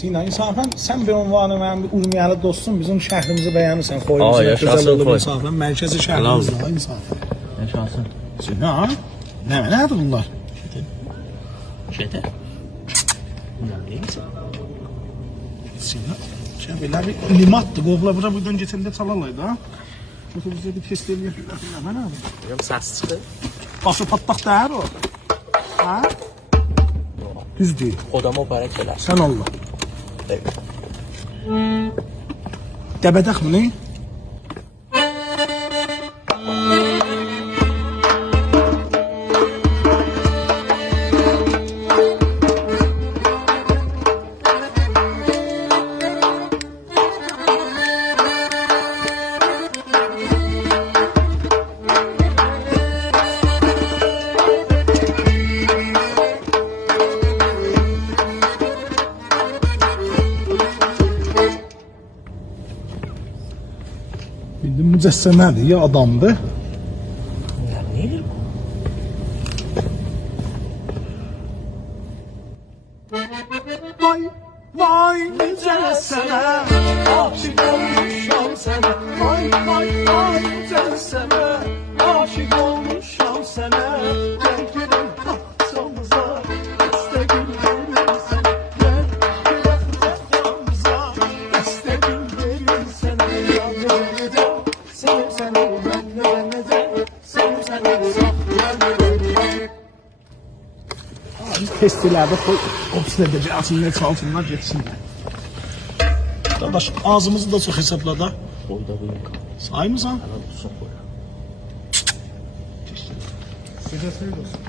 Sinan İnsafən, sən bir ünvanı mənim Urmiyalı dostum, bizim şəhrimizi bəyənirsən, Aa, xoyumuzu, yaşasın gözəl xoy. İnsafən, mərkəzi şəhrimizdir ha İnsafən. Yaşasın. Sinan, nədir bunlar? Şeyde. Bunlar neyse. Sinan, belə bir limatdır, qovla bura buradan geçəndə çalarlaydı ha. Yoxsa bizə bir test eləyirlər, mən abi. Benim ses çıkı. Başı patlaq dəyər o. Ha? Düz deyil. Odama mübarek şeyler. Sən Allah. Evet. Dəbədək bunu? Bildim mücəssəmədir, ya adamdır. Ya nedir bu? Vay, vay mücəssəmə, aşık olmuşam sənə. Vay, vay, vay mücəssəmə, aşık olmuşam sənə. Gel gidelim bahçamıza, dəstə gül verir sənə. Gel gidelim bahçamıza, dəstə gül verir sənə. Sevim səni, mən de, sevim səni, testilərdə koy, opsin edəcək, açınlar, çalsınlar, geçsinlər. Dadaş, ağzımızı da çox hesabla da. Boyda büyük. Saymısan? Bana tutsun koy. Sizə seyir olsun.